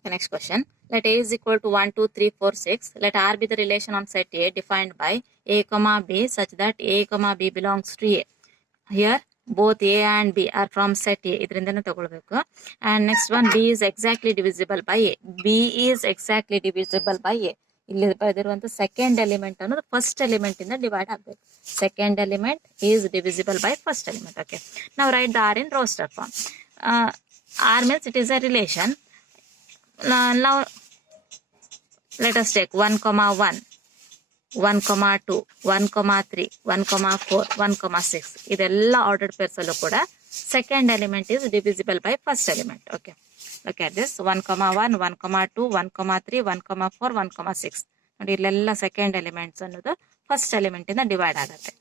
Okay, next question. Let A is equal to 1, 2, 3, 4, 6. Let R be the relation on set A defined by A, comma B such that A, comma B belongs to A. Here, both A and B are from set A. ಇದರಿಂದನೇ ತಗೊಳ್ಬೇಕು. And next one, B is exactly divisible by A. B is exactly divisible by A. ಇಲ್ಲಿ ಬರೆದಿರುವಂತ second element ಅನ್ನೋದು first element ಇಂದ divide ಆಗಬೇಕು. Second element is divisible by first element. Okay, ನಾವು write the R in roster form. R means it is a relation. Now let us take 1, 1, 1, 2, 1, 3, 1, 4, 1, 6. ಇದೆಲ್ಲ ordered pairs ಅಲ್ಲೂ ಕೂಡ second element is divisible by first element. Okay, look at this. 1, 1, 1, 2, 1, 3, 1, 4, 1, 6. ನೋಡಿ, ಇಲ್ಲೆಲ್ಲ second elements ಅನ್ನೋದು first element ಇಂದ divide ಆಗುತ್ತೆ.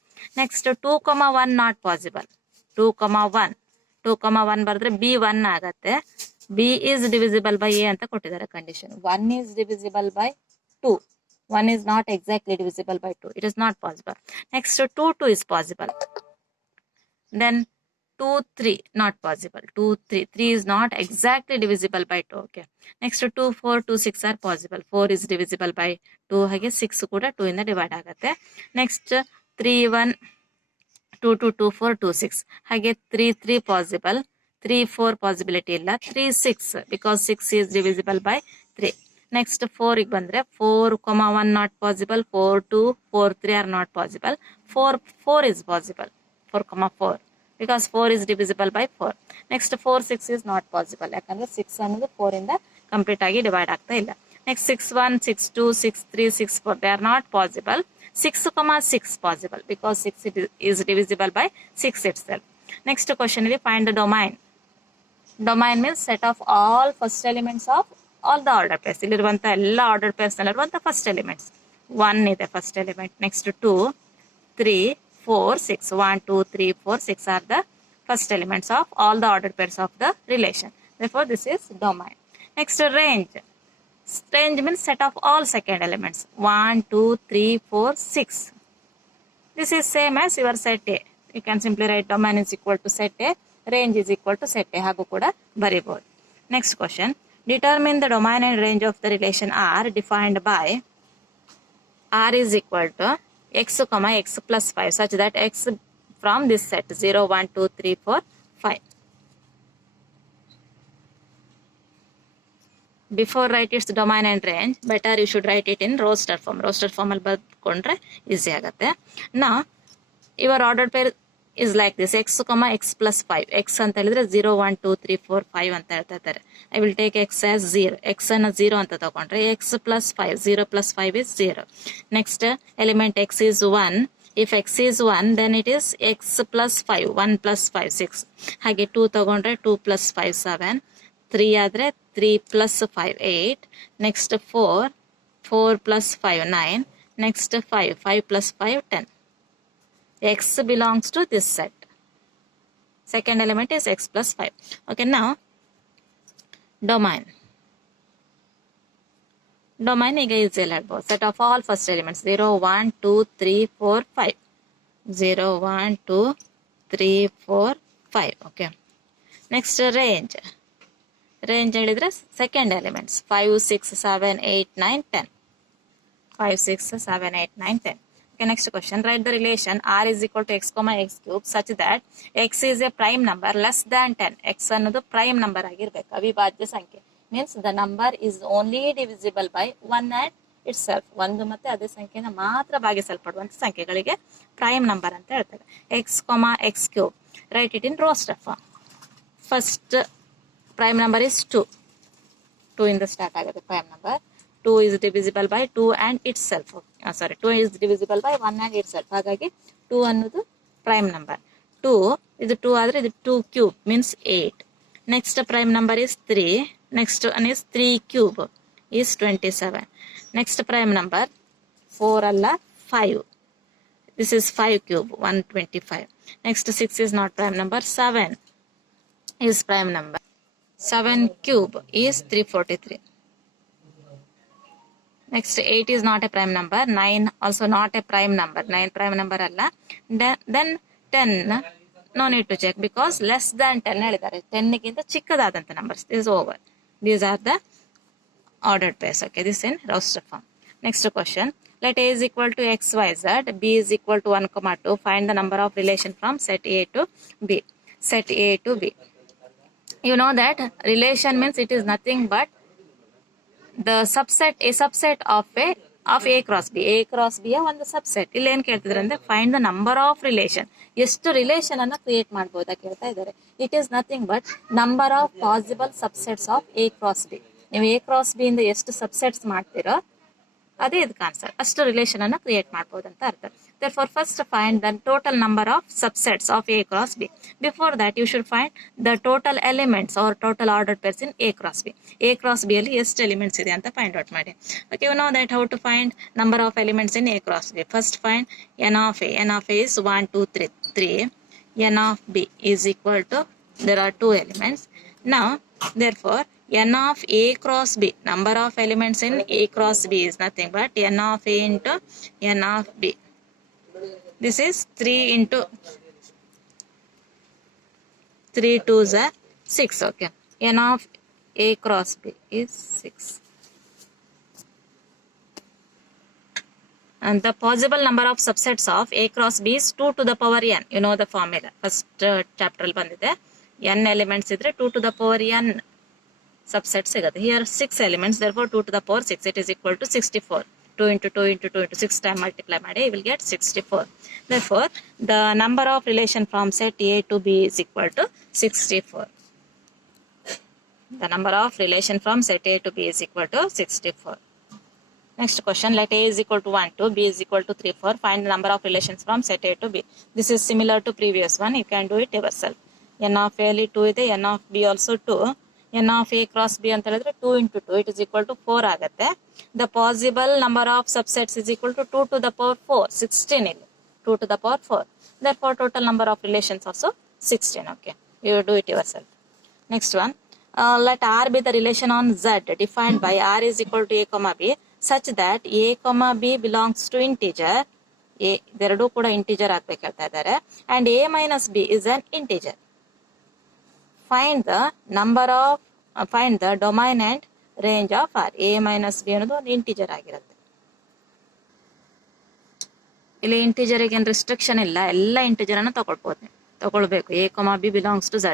Next 2, 1 not possible. 2, 1, 2, 1 ಬರೆದ್ರೆ B 1 ಆಗತ್ತೆ. B is divisible by A ಅಂತ ಕೊಟ್ಟಿದ್ದಾರೆ condition. 1 is divisible by 2. 1 is not exactly divisible by 2. It is not possible. Next, 2, 2 is possible. Then 2, 3 not possible. 2, 3. 3 is not exactly divisible by 2. Okay. Next, 2, 4, 2, 6 are possible. 4 is divisible by 2. ಹಾಗೆ 6 ಕೂಡ 2 ಇಂದ divide ಆಗುತ್ತೆ. Next, 3, 1, 2, 2, 2, 4, 2, 6. ಹಾಗೆ 3, 3 possible. 3, 4 possibility ಇಲ್ಲ. 3, 6 because 6 is divisible by 3. Next 4 ಗೆ ಬಂದ್ರೆ 4, 1 not possible. 4, 2, 4, 3 are not possible. 4 is possible. 4, 4 because 4 is divisible by 4. Next 4, 6 is not possible. ಯಾಕಂದ್ರೆ 6 ಅನ್ನೋದು 4 ಇಂದ ಕಂಪ್ಲೀಟ್ ಆಗಿ ಡಿವೈಡ್ ಆಗ್ತಾ ಇಲ್ಲ. Next 6, 1, 6, 2, 6, 3, 6, 4 they are not possible. 6, 6 possible because 6 is divisible by 6 itself. Next question is find the domain. Domain means set of all first elements of all the ordered pairs. ಇಲ್ಲಿರುವಂತ ಎಲ್ಲ order pairs ನಲ್ಲಿರುವಂತ first elements. 1 ಇದೆ first element. Next 2, 3, 4, 6. 1, 2, 3, 4, 6 are the first elements of all the ordered pairs of the relation. Therefore, this is domain. Next, range. Range means set of all second elements. 1, 2, 3, 4, 6. This is same as your set A. You can simply write domain is equal to set A. Range is equal to set A. ಹಾಗೂ ಕೂಡ ಬರೀಬಹುದು. Next question. Determine the domain and range of the relation R defined by R is equal to x, x plus 5 such that x from this set 0, 1, 2, 3, 4, 5. Before write its domain and range, better you should write it in roster form. Roster form ಅಲ್ಲಿ ಬರ್ಕೊಂಡ್ರೆ easy ಆಗುತ್ತೆ. Now, your ordered pair is like this. x, x plus 5. x ಅಂತ ಹೇಳಿದ್ರೆ 0, 1, 2, 3, 4, 5 ಅಂತ ಹೇಳ್ತಾ ಇದ್ದಾರೆ. I will take x as 0. x ಅನ್ನ 0 ಅಂತ ತಗೊಂಡ್ರೆ x plus 5. 0 plus 5 is 0. Next element x is 1. If x is 1, then it is x plus 5. 1 plus 5, 6. ಹಾಗೆ 2 ತಗೊಂಡ್ರೆ 2 plus 5, 7. 3 ಆದ್ರೆ 3 plus 5, 8. Next 4. 4 plus 5, 9. Next 5. 5 plus 5, 10. X belongs to this set. Second element is x plus 5. Okay, now domain. Domain ಈಗ easy ಹೇಳ್ಬೋದು. Set of all first elements 0, 1, 2, 3, 4, 5. 0, 1, 2, 3, 4, 5. Okay. Next range. Range ಹೇಳಿದ್ರೆ second elements 5, 6, 7, 8, 9, 10. 5, 6, 7, 8, 9, 10. Okay, next question. Write the relation R is equal to x, x cube such that x is a prime number less than 10. x ಅನ್ನೋದು prime number ಆಗಿರ್ಬೇಕು. ಅವಿಭಾಜ್ಯ ಸಂಖ್ಯೆ means the number is only divisible by 1 and itself. ಒಂದು ಮತ್ತೆ ಅದೇ ಸಂಖ್ಯೆನ ಮಾತ್ರ ಭಾಗಿಸಲ್ಪಡುವಂತ ಸಂಖ್ಯೆಗಳಿಗೆ prime number ಅಂತ ಹೇಳ್ತಾರೆ. x, x cube. Write it in roster form. First prime number is 2. 2 ಇಂದ ಸ್ಟಾರ್ಟ್ ಆಗುತ್ತೆ prime number. 2 is divisible by 2 and itself. 2 is divisible by 1 and itself. ಹಾಗಾಗಿ 2 ಅನ್ನೋದು prime number. 2 ಇದು 2 ಆದ್ರೆ ಇದು 2 cube means 8. Next prime number is 3. Next one is 3 cube is 27. Next prime number 4 ಅಲ್ಲ 5. This is 5 cube 125. Next 6 is not prime number. 7 is prime number. 7 cube is 343. Next 8 is not a prime number. 9 also not a prime number. 9 prime number alla. Then 10 no need to check because less than 10 ಹೇಳಿದ್ದಾರೆ. 10 ಗಿಂತ ಚಿಕ್ಕದಾದಂತ numbers. This is over. These are the ordered pairs. Okay, this in roster form. Next question. Let A is equal to x, y, z, B is equal to 1, 2. Find the number of relation from set A to B. Set A to B. You know that relation means it is nothing but the subset, a subset of A cross B. A cross B ಒಂದು subset. ಇಲ್ಲಿ ಏನು ಕೇಳ್ತಿದ್ರೆ ಅಂದ್ರೆ find the number of relation. ಎಷ್ಟು relation ಅನ್ನ create ಮಾಡ್ಬೋದಾ ಕೇಳ್ತಾ ಇದ್ದಾರೆ. It is nothing but number of possible subsets of A cross B. ನೀವು A ಕ್ರಾಸ್ B ಇಂದ ಎಷ್ಟು ಸಬ್ಸೆಟ್ಸ್ ಮಾಡ್ತೀರೋ ಅದೇ ಇದಕ್ಕೆ ಆನ್ಸರ್. ಅಷ್ಟು ರಿಲೇಷನ್ ಅನ್ನ ಕ್ರಿಯೇಟ್ ಮಾಡ್ಬೋದು ಅಂತ ಅರ್ಥ. Therefore, first find the total number of subsets of A cross B. Before that, you should find the total elements or total ordered pairs in A cross B. A cross B ಅಲ್ಲಿ ಎಷ್ಟು elements ಇದೆ ಅಂತ find out ಮಾಡಿ. Okay, you know that how to find number of elements in A cross B. First find n of A. N of A is 1, 2, 3. 3. N of B is equal to, there are 2 elements. Now, therefore, n of A cross B, number of elements in A cross B is nothing but n of A into n of B. This is 3 into 3 2s are 6. Okay, n of A cross B is 6. And the possible number of subsets of A cross B is 2 to the power n. You know the formula. First chapter al bandide. N elements idre 2 to the power n subsets sigate. Here 6 elements, therefore 2 to the power 6. It is equal to 64. 2 into 2 into 2 into 6 time multiply ಮಾಡಿ, you will get 64. Therefore, the number of relation from set A to B is equal to 64. The number of relation from set A to B is equal to 64. Next question, let A is equal to 1, 2, B is equal to 3, 4. Find the number of relations from set A to B. This is similar to previous one. You can do it yourself. N of A ಅಲ್ಲಿ 2 ಇದೆ, N of B also 2. N of A cross B ಅಂತ ಹೇಳಿದ್ರೆ 2 into 2, it is equal to 4 ಆಗುತ್ತೆ. The possible number of subsets is equal to 2 to the power 4, 16 ಇಲ್ಲಿ. 2 to the power 4. Therefore, total number of relations also 16. Okay, you do it yourself. Next one, let R be the relation on Z defined by R is equal to A comma B such that A comma B belongs to integer. A ಇದೆರಡೂ ಕೂಡ integer ಆಗ್ಬೇಕು ಹೇಳ್ತಾ ಇದ್ದಾರೆ. And A minus B is an integer. Find the number of find the domain and range of R. A minus B ಅನ್ನೋದು ಒಂದು integer ಆಗಿರುತ್ತೆ. ಇಲ್ಲಿ integer ಗೆ restriction ಇಲ್ಲ, ಎಲ್ಲ ಇಂಟಿಜರ್ ಅನ್ನು ತಗೊಳ್ಬೇಕು. A comma B belongs to Z.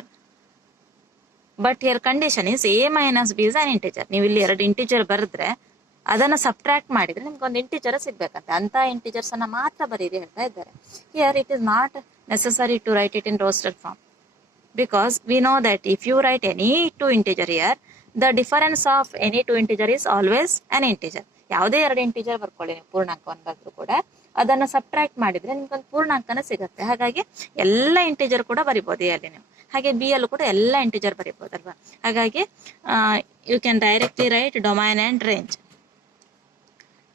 But here condition is A minus B is an integer. ನೀವು ಇಲ್ಲಿ ಎರಡು ಇಂಟಿಜರ್ ಬರೆದ್ರೆ ಅದನ್ನ ಸಬ್ಟ್ರಾಕ್ಟ್ ಮಾಡಿದ್ರೆ ನಿಮ್ಗೆ ಒಂದು ಇಂಟಿಜರ್ ಸಿಗ್ಬೇಕಂತೆ. ಅಂತ ಇಂಟಿಜರ್ಸ್ ಅನ್ನ ಮಾತ್ರ ಬರೀರಿ ಹೇಳ್ತಾ ಇದ್ದಾರೆ. Here it is not necessary to write it in rostered form. Because we know that if you write any two integer here, the difference of any two integer is always an integer. ಯಾವುದೇ ಎರಡು integer ಬರ್ಕೊಳ್ಳಿ ನೀವು ಪೂರ್ಣಾಂಕವನ್ನು ಬರೆದ್ರು ಕೂಡ ಅದನ್ನು subtract ಮಾಡಿದ್ರೆ ನಿಮ್ಗೊಂದು ಪೂರ್ಣಾಂಕನ ಸಿಗುತ್ತೆ. ಹಾಗಾಗಿ ಎಲ್ಲ ಇಂಟಿಜರ್ ಕೂಡ ಬರಿಬೋದು ಅಲ್ಲಿ ನೀವು. ಹಾಗೆ ಬಿ ಅಲ್ಲೂ ಕೂಡ ಎಲ್ಲ ಇಂಟಿಜರ್ ಬರಿಬೋದಲ್ವಾ. ಹಾಗಾಗಿ you can directly write domain and range.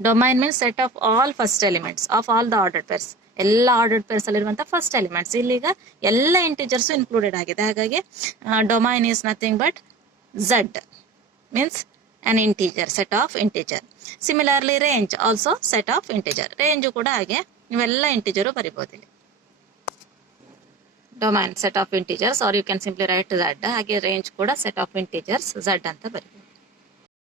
Domain means set of all first elements of all the ordered pairs. ಎಲ್ಲ ಆರ್ಡರ್ಡ್ ಪೇರ್ಸ್ ಅಲ್ಲಿರುವಂತಹ ಫಸ್ಟ್ ಎಲಿಮೆಂಟ್ಸ್. ಇಲ್ಲಿಗ ಎಲ್ಲ ಇಂಟಿಜರ್ಸ್ ಇನ್ಕ್ಲೂಡೆಡ್ ಆಗಿದೆ. ಹಾಗಾಗಿ domain is nothing but Z means an integer, set of integer. Similarly, range also set of integer. Range ಕೂಡ ಹಾಗೆ ನೀವೆಲ್ಲ integer ಬರಿಬಹುದು ಇಲ್ಲಿ. Domain set of integers or you can simply write z. ಹಾಗೆ range ಕೂಡ set of integers z ಅಂತ ಬರೀಬಹುದು.